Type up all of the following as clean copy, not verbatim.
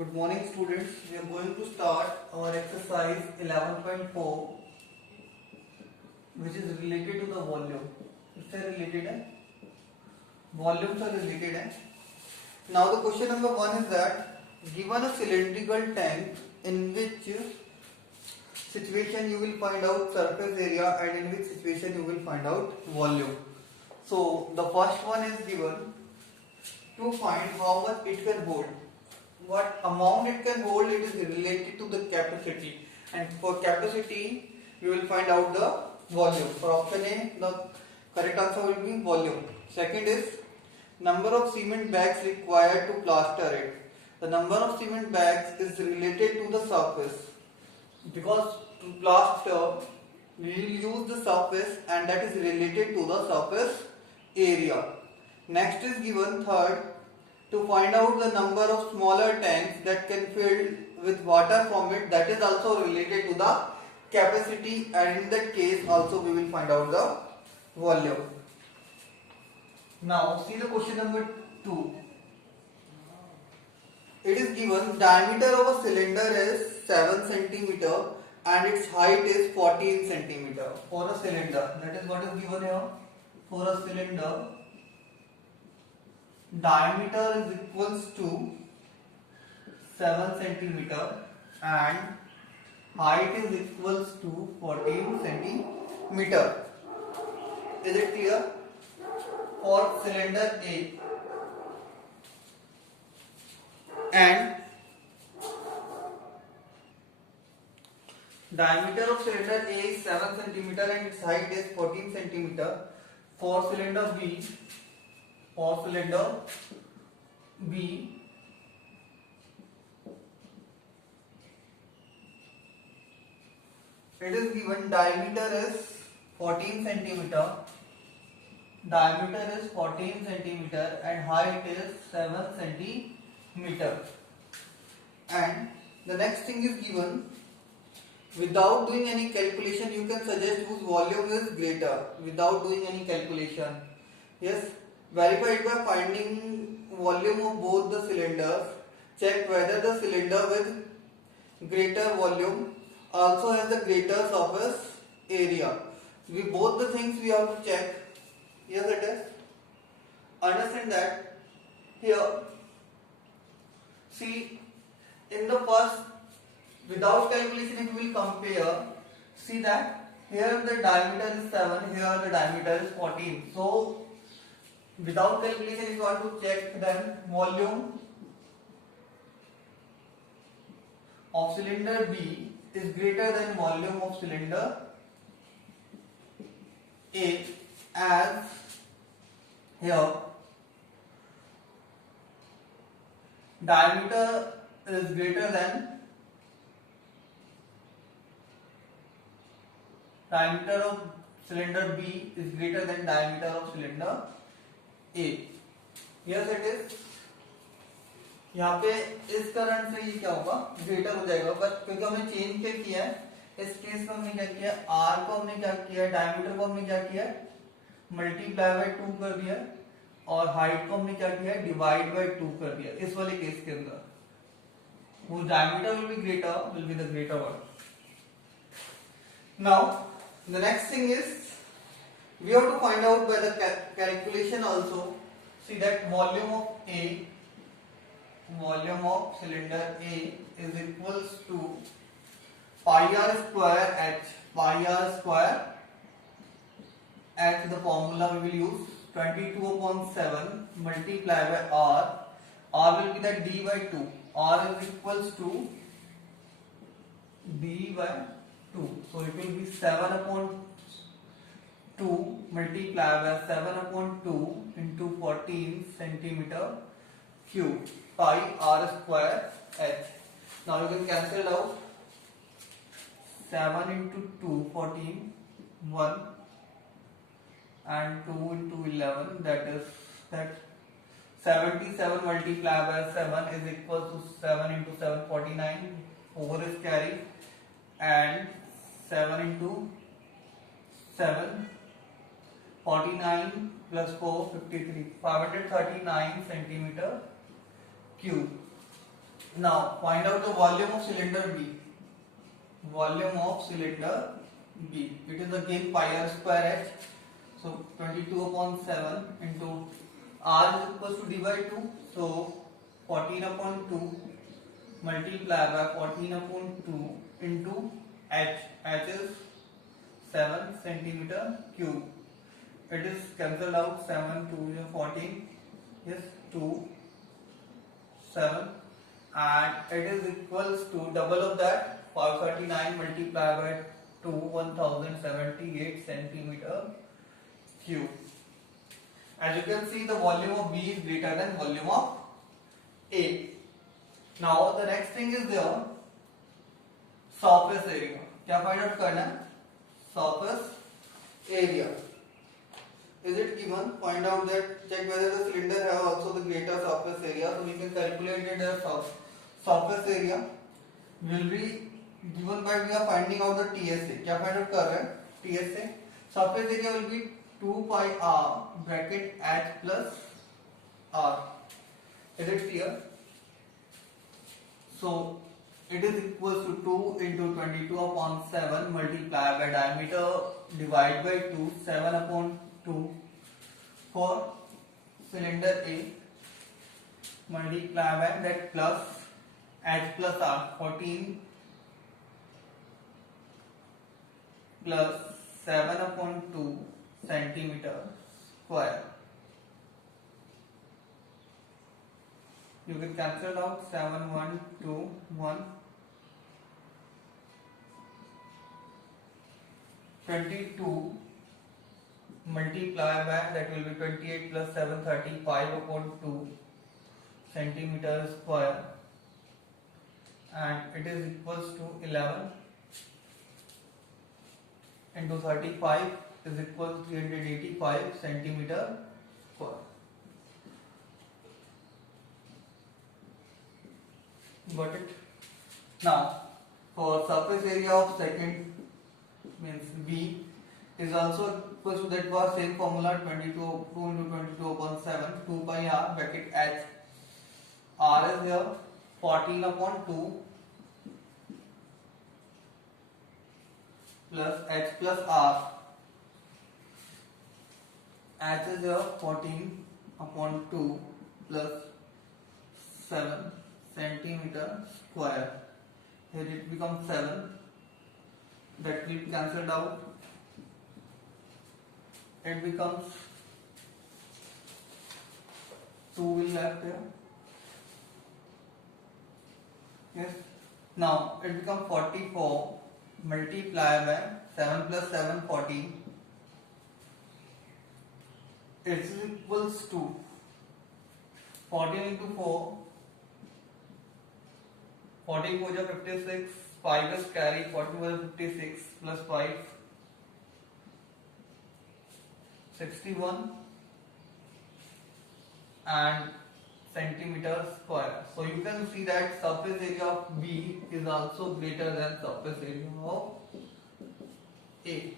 Good morning students. We are going to start our exercise 11.4 which is related to the volume. इससे related है, volume से related है. Now the question number 1 is that given a cylindrical tank in which situation you will find out surface area and in which situation you will find out volume. So the first one is given to find how much it can hold. What amount it can hold, it is related to the capacity, and for capacity we will find out the volume. For option A, the correct answer will be volume. Second is number of cement bags required to plaster it. The number of cement bags is related to the surface, because to plaster we will use the surface and that is related to the surface area. Next is given third, to find out the number of smaller tanks that can fill with water from it, that is also related to the capacity, and in that case also we will find out the volume. Now see the question number 2. It is given diameter of a cylinder is 7 centimeter and its height is 14 centimeter for a cylinder. That is what is given here. For a cylinder, diameter is equals to 7 centimeter and height is equals to 14 centimeter. Is it clear? For cylinder A, and diameter of cylinder A is 7 centimeter and its height is 14 centimeter. For cylinder B, it is given diameter is 14 centimeter, and height is 7 centimeter. And the next thing is given, without doing any calculation you can suggest whose volume is greater. Without doing any calculation, yes, verify it by finding volume of both the cylinders. Check whether the cylinder with greater volume also has the greater surface area. We both the things we have to check. Yes, it is. Understand that here. See, in the first, without calculation, if we will compare, see that here the diameter is 7, here the diameter is 14. So without calculation, if you want to check, then volume of cylinder B is greater than volume of cylinder A, as here diameter is greater than diameter of cylinder B is greater than diameter of cylinder A. Yes, it is. यहाँ पे इस current से ये क्या होगा, greater हो जाएगा, but क्योंकि हमने चेंज क्या किया है, इस केस में हमने क्या किया, R को हमने क्या किया, डायमीटर को हमने क्या किया, मल्टीप्लाई बाय 2 कर दिया, और हाइट को हमने क्या किया, डिवाइड बाय 2 कर दिया. इस वाले केस के अंदर वो diameter will be the greater one. Now the next thing is we have to find out by the calculation also. See that volume of cylinder A is equals to pi r square h. The formula we will use 22 upon 7 multiply by r will be the d by 2. R is equals to d by 2. So it will be 7 upon 2 multiply by 7 upon 2 into 14 centimeter cube pi r square h. Now you can cancel it out. 7 into 2, 14, 1, and 2 into 11, that is that 77 multiplied by 7 is equal to 7 into 7, 49, over is carry, and 7 into 7, 49 plus 4, 53, 539 centimeter cube. Now find out the volume of cylinder B. Volume of cylinder B. It is again pi r square h. So 22 upon 7 into r is equals to d by 2. So 14 upon 2 multiply by 14 upon 2 into h. H is 7 centimeter cube. It is cancelled out. 7 2 is 14. Yes, 2 7, and it is equals to double of that 539 multiplied by 2 1078 centimeter cube. As you can see, the volume of B is greater than volume of A. Now the next thing is there surface area. क्या find out करना है? Surface area. Is it given? Find out that, check whether the cylinder have also the greater surface area. So we can calculate it as surface area will be given by we are finding out the TSA. क्या find out कर रहे हैं? TSA. Surface area will be 2 pi r bracket h plus r. Is it clear? So it is equals to 2 into 22 upon 7 multiplied by diameter divided by 2, 7 upon 2 for cylinder A multiply by that plus h plus r 14 plus 7 upon 2 centimeter square. You can cancel out 7 1 2 1 22 multiply by that will be 28 plus 7 35 upon 2 centimeter square, and it is equals to 11 into 35 is equal to 385 centimeter square. Got it? Now for surface area of second means B is also equal to that was same formula 22 2 into 22 upon 7 2 pi r bracket h. R is here 14 upon 2 plus h plus r. H is here 14 upon 2 plus 7 centimeter square. Here it becomes 7. That will be cancelled out. It becomes 2 will left here. Yes. Now it becomes 44 multiplied by 7 plus 7 14. It is equals to 14 into 4. 14 was 56. 5 is carry. 14 was 56 plus 5 61 and centimeter square. So you can see that surface area of B is also greater than surface area of A.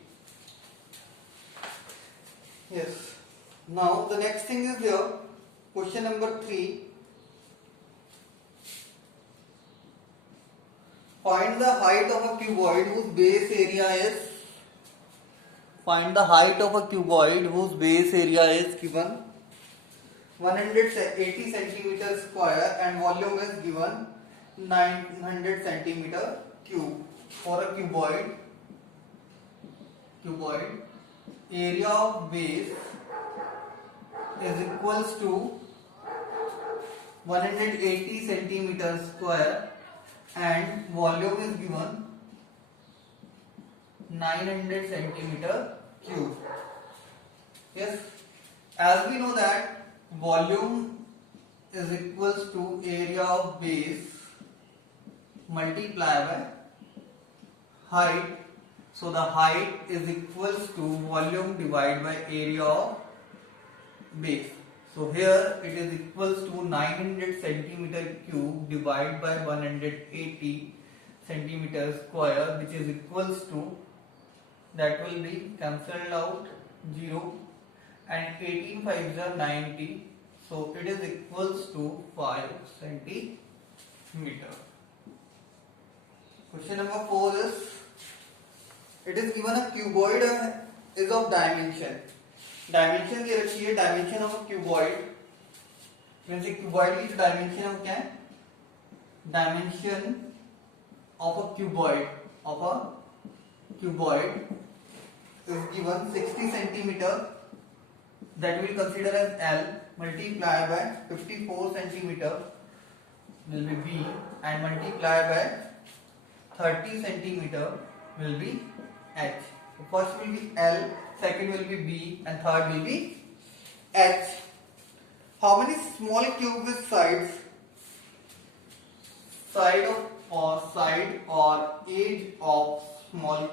Yes. Now the next thing is here. Question number 3. Find the height of a cuboid whose base area is. Find the height of a cuboid whose base area is given 180 centimeter square and volume is given 900 centimeter cube. For a cuboid, area of base is equals to 180 centimeter square and volume is given 900 centimeter cube. Yes, as we know that volume is equals to area of base multiplied by height. So the height is equals to volume divided by area of base. So here it is equals to 900 centimeter cube divided by 180 centimeter square, which is equals to, that will be cancelled out 0 and 18 5s are 90. So it is equals to 5 centimeter. meter. Question number 4 is, it is given a cuboid is of dimension. Dimension दे रखी है, dimension of a cuboid means a cuboid की dimension of क्या है? Dimension of a cuboid is given 60 centimeter, that we will consider as L, multiplied by 54 centimeter will be B, and multiplied by 30 centimeter will be H. So first will be L, second will be B, and third will be H. How many small cube with sides? Side or edge of small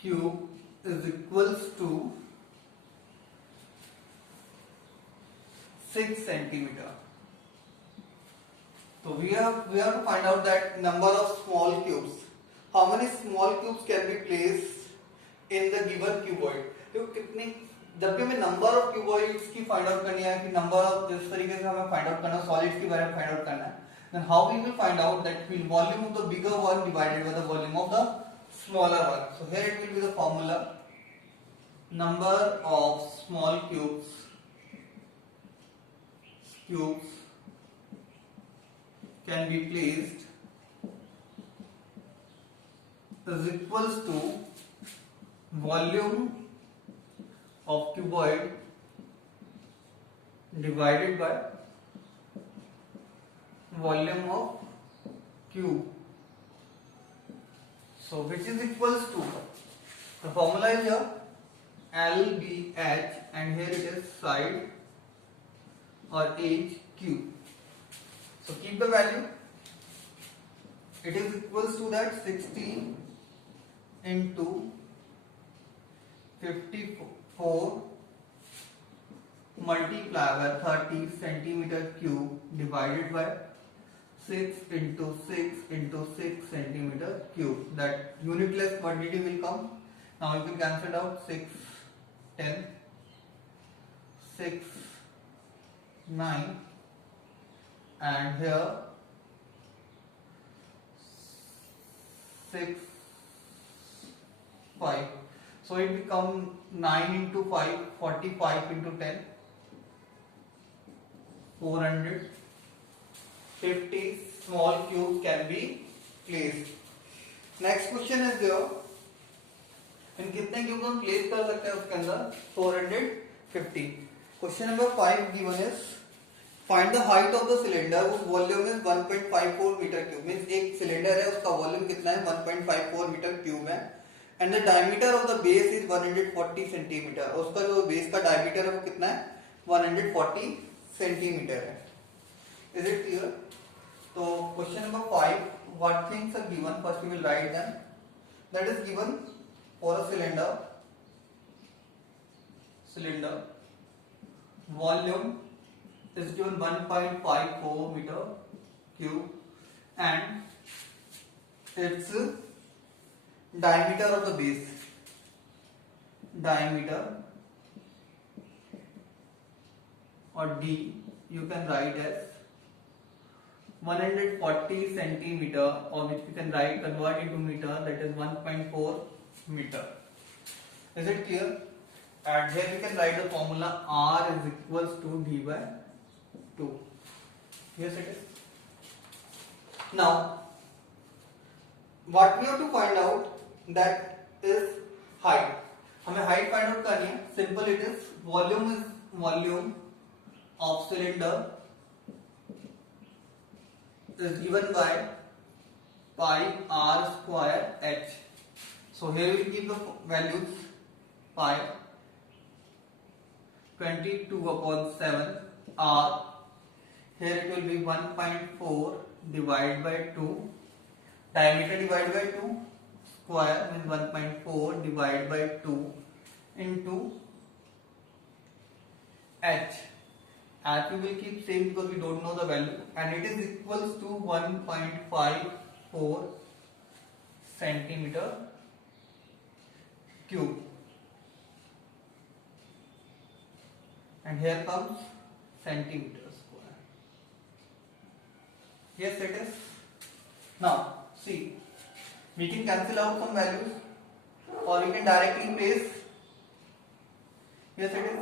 cube is equals to 6 centimeter. So we have to find out that number of small cubes. How many small cubes can be placed in the given cuboid? तो कितने, जब भी हमें number of cuboids की find out करनी है कि number of जिस तरीके से हमें फाइंड आउट करना है सॉलिड्स के बारे में फाइंड आउट करना है, then how we will find out that will volume of the bigger one divided by the volume of the smaller one. So here it will be the formula, number of small cubes can be placed is equals to volume of cuboid divided by volume of cube. So which is equals to, the formula is here LBH, and here it is side or edge cube. So keep the value. It is equals to that 60 into 54 multiplied by 30 centimeter cube divided by 6 into 6 centimeter cube. That unitless quantity will come. Now you can cancel out 6, 10, 6, 9, and here 6, 5. So it becomes 9 into 5, 45 into 10, 450 small cubes can be placed. Next question is here, इन कितने cube हम place कर सकते हैं उसके अंदर? 450. Question number 5 given is, find the height of the cylinder whose volume is 1.54 meter cube. Means एक cylinder है, उसका वॉल्यूम कितना है? 1.54 मीटर क्यूब है, and the diameter of the base is 140 centimeter. उसका जो बेस का डायमीटर है वो कितना है? 140 सेंटीमीटर है. Is it clear? So question number 5, what things are given? First we will write them. That is given for a cylinder volume is given 1.54 meter cube, and its diameter of the base, diameter or D you can write as 140 centimeter, or which we can write convert into meter, that is 1.4 meter. Is it clear? And here we can write the formula R is equals to D by 2. Yes it is. Now what we have to find out, that is height. हमें height find out करनी है. Simple it is. Volume is volume of cylinder is given by pi r square h. So here we will give the values. Pi 22/7 r. Here it will be 1.4 divided by 2. Diameter divided by 2. Square means 1.4 divided by 2 into h. H we will keep same because we don't know the value, and it is equals to 1.54 centimeter cube. And here comes centimeter square. Yes, it is. Now see, we can cancel out some values or we can directly place. Yes, it is.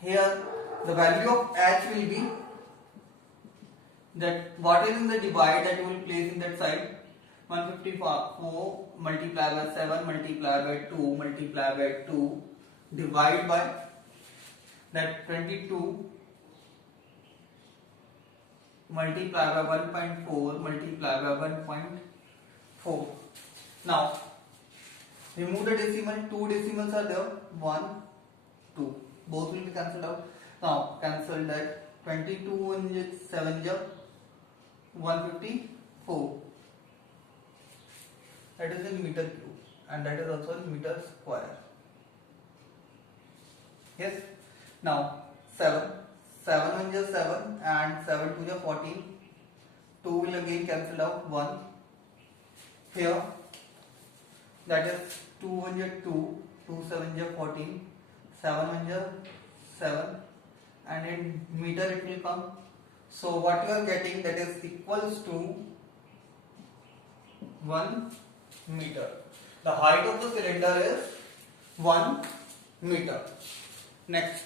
Here the value of h will be that what is in the divide that you will place in that side. 154 multiplied by 7 multiplied by 2 multiplied by 2 divide by that 22 multiplied by 1.4 multiplied by 1.4. Now remove the decimal. Two decimals are there. 1, 2. Both will be cancelled out. Now cancel that. 22 and 7 154. That is in meter cube and that is also in meter square. Yes. Now 7. 7 1 7 and 7 2 14. 2 will again cancel out. 1. Here that is 2 1 2. 2 7 14. 7 1 7 and in meter it will come. So what you are getting, that is equals to 1 meter. The height of the cylinder is 1 meter. Next,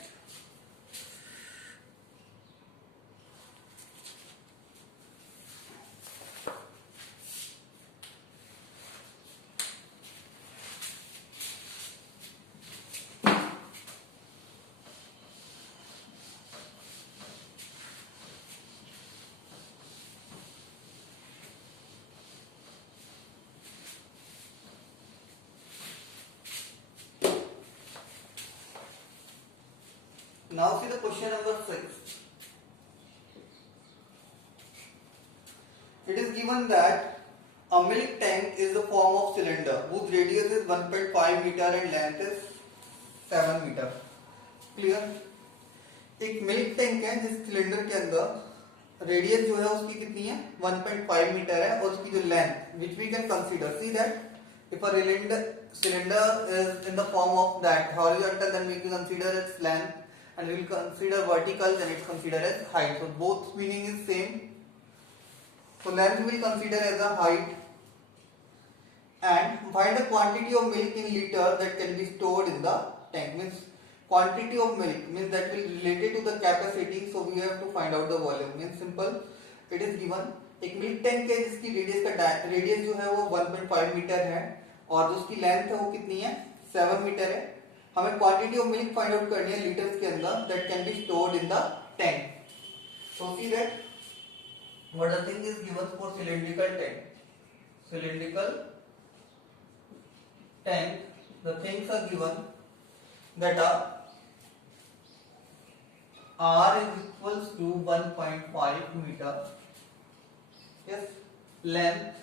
now see the question number 6. It is given that a milk tank is the form of cylinder whose radius is 1.5 meter and length is 7 meter. Clear? एक milk tank है जिस cylinder के अंदर radius जो है उसकी कितनी है 1.5 मीटर है और उसकी जो length which we can consider see that if a cylinder is in the form of that horizontal, then we can consider its length, and we will consider vertical, then it's considered as height. So both meaning is same. So length we will consider as a height, and find the quantity of milk in liter that can be stored in the tank. Means quantity of milk means that will related to the capacity. So we have to find out the volume. Means simple. It is given एक milk tank है जिसकी radius जो है वो 1.5 metre है और जो उसकी लेंथ है वो कितनी है 7 मीटर है. हमें quantity of milk find out करनी है लीटर्स के अंदर that can be stored in the tank. So see that what the thing is given for cylindrical tank. The things are given that are R is equals to 1.5 meter. Yes, length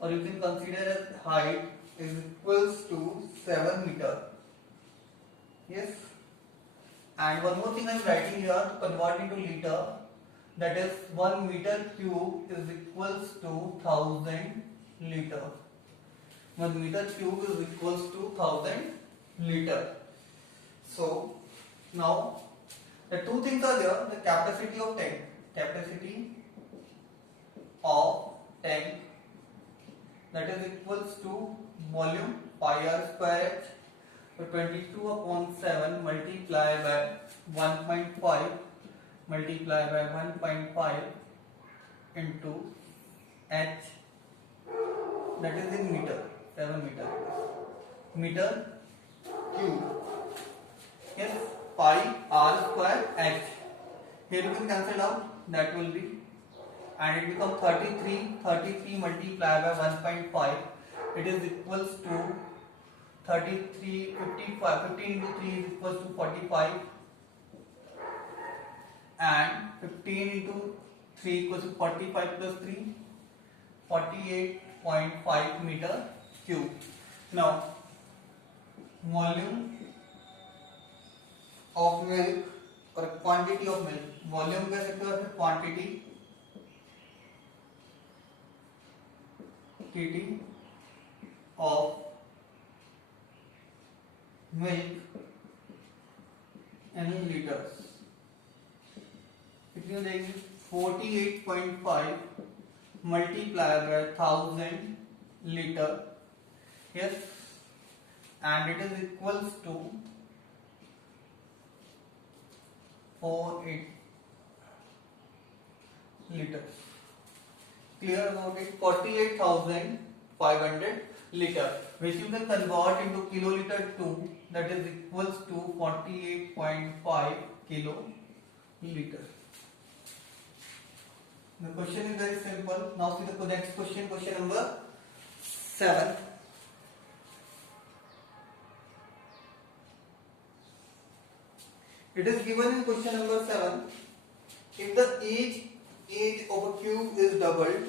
or you can consider as height is equals to 7 meter. Yes, and one more thing I am writing here to convert into liter, that is 1 meter cube is equals to 1000 liter. 1 meter cube is equals to 1000 liter. So now the two things are there, the capacity of tank that is equals to volume pi r square h. So 22 upon 7 multiplied by 1.5 multiplied by 1.5 into h, that is in meter, 7 meter cube. Yes, pi r square h. Here you can cancel out, that will be, and it becomes 33 multiplied by 1.5. It is equals to 33, 55, 15 into 3 is equals to 45, and 15 into 3 equals to 45 plus 3, 48.5 meter cube. Now, volume of milk or quantity of milk, volume कह सकते हो फिर quantity of milk in liters. कितनी हो जाएगी 48.5 multiplied by 1000 liter. Yes, and it is equals to 48 liters. Clear about it? 48,500 liter, which you can convert into kiloliter 2, that is equals to 48.5 kiloliter. The question is very simple. Now see the next question, question number 7. It is given in question number 7, if the age of a cube is doubled,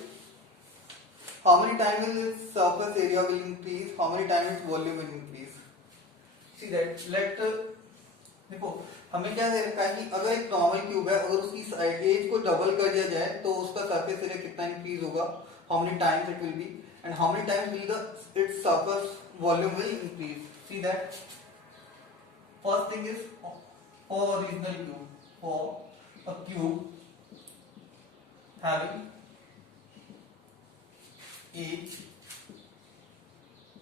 how many times its surface area will increase, how many times its volume will increase. See that, देखो हमें क्या दे रखा है कि अगर एक normal cube है, अगर उसकी एज को डबल कर दिया जाए तो उसका सरफेस एरिया कितना इंक्रीज होगा, how many times it will be, and how many times will its surface volume will increase. See that, first thing is for original cube, for a cube having age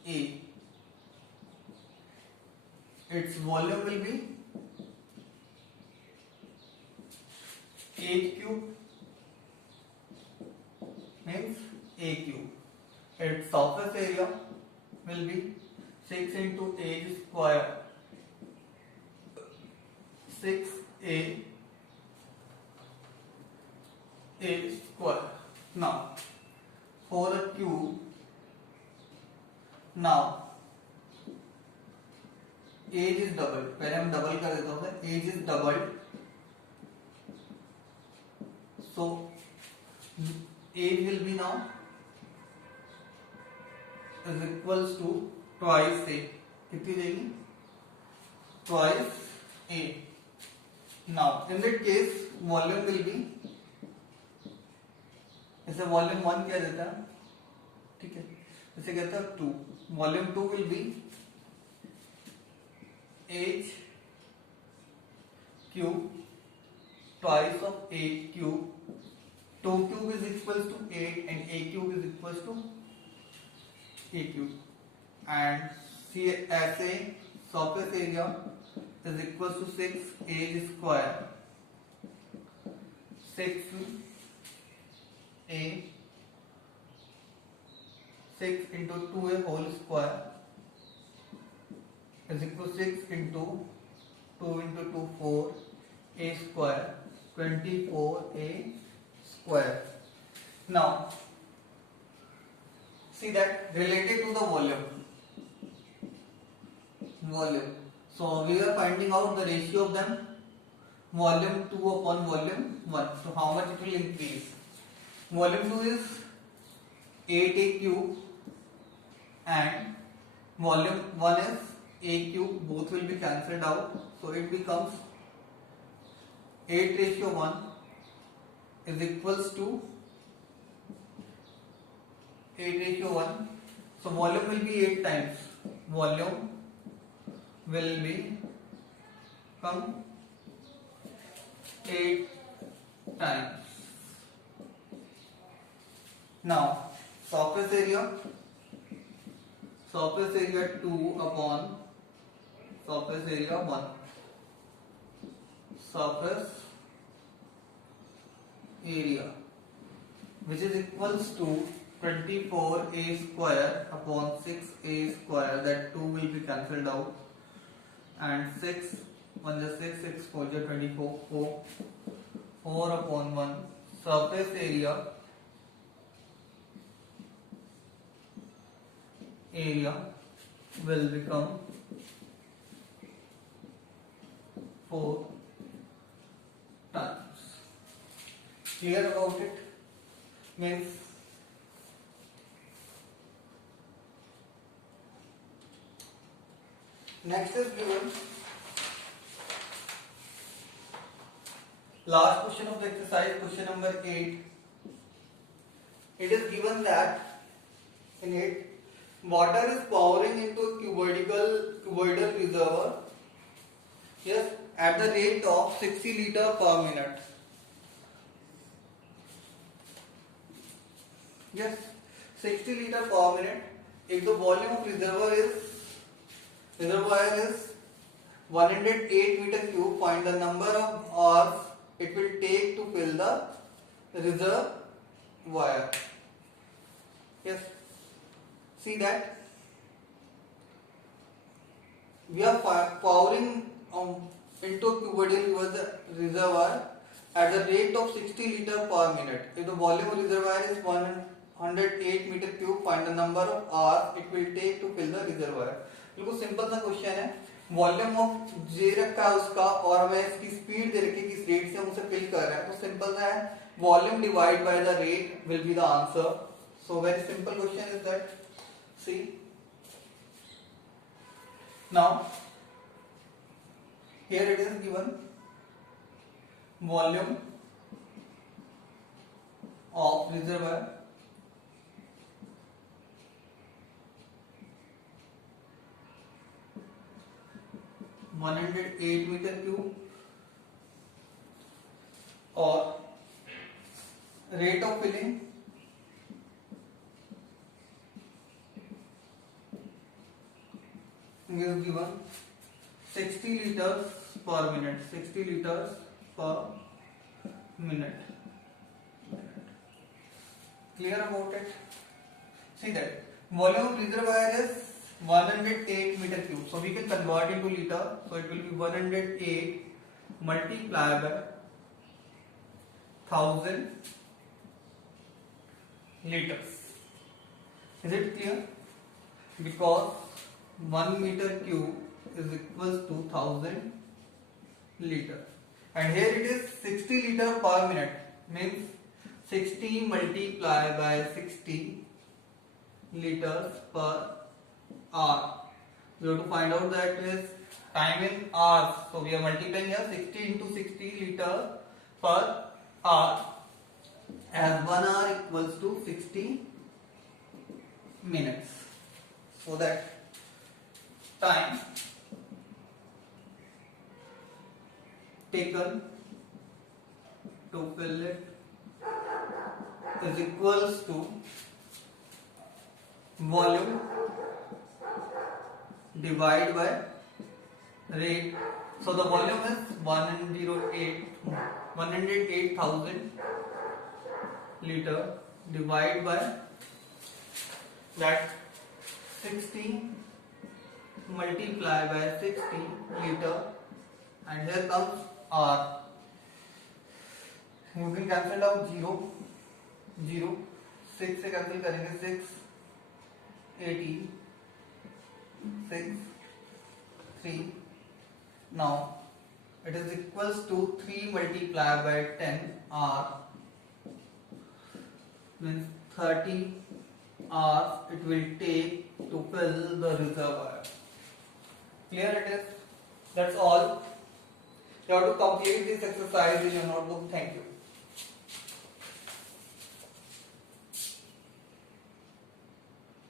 A, its volume will be age cube means A cube. Its surface area will be 6 into age square, 6A square. Now for a cube, now age is doubled. पहले हम double कर देते हैं, age is doubled, so age will be now is equals to twice A. कितनी देगी, twice A. Now in that case volume will be, इसे volume 1 क्या देता है, ठीक है, इसे कहता है 2. Volume 2 will be as cube twice of a cube. 2 cube is equals to 8 and a cube is equals to a cube, and C ऐसे surface area is equals to 6 as square, 6 into 2A whole square is equal to 6 into 2 into 2 4A square, 24A square. Now see that related to the volume, so we are finding out the ratio of them, volume 2 upon volume 1. So how much it will increase? Volume 2 is 8A cube and volume 1 is A cube, both will be cancelled out, so it becomes 8:1 is equals to 8:1. So volume will be 8 times, volume will be come 8 times. Now surface area 2 upon surface area 1, surface area which is equals to 24A square upon 6A square, that 2 will be cancelled out, and 6 1 is 6, 6 4 is 24, 4 upon 1, surface area will become 4 times. Clear about it? Means next is given last question of the exercise, question number 8. It is given that in it water is pouring into a cuboidal reservoir. Yes, at the rate of 60 liter per minute. Yes, 60 liter per minute. If the volume of reservoir is 108 meter cube, find the number of hours it will take to fill the reservoir. Yes, see that we are pouring into a cuboidal reservoir at the rate of 60 liter per minute. If the volume of reservoir is 108 meter cube, find the number of hours it will take to fill the reservoir. बिल्कुल simple सा question है. Volume of जे रखा है उसका और हमें इसकी speed दे रखी है किस रेट से हम उसे फिल कर रहे हैं. तो सिंपल सा है, volume divide by the rate will be the answer. So very simple question is that. See now here it is given volume of reservoir one 108 meter cube or rate of filling is given 60 liters per minute. 60 liters per minute. Clear about it? See that volume of reservoir is 108 meter cube. So we can convert into liter. So it will be 108 multiplied by 1000 liters. Is it clear? Because 1 meter cube is equals to 1000 liter, and here it is 60 liter per minute, means 60 multiplied by 60 liters per hour. We have to find out that is time in hours, so we are multiplying here 60 into 60 liter per hour, as 1 hour equals to 60 minutes. So that time taken to fill it is equals to volume divided by rate. So the volume is 108,000 liter divided by that 60 multiplied by 60 liter, and here comes R. You can cancel out 0, 6 से cancel करेंगे 6, 18, 6, 3. Now it is equals to 3 multiplied by 10 R, means 30 hours it will take to fill the reservoir. Clear it is? That's all. You have to complete this exercise in your notebook. Thank you.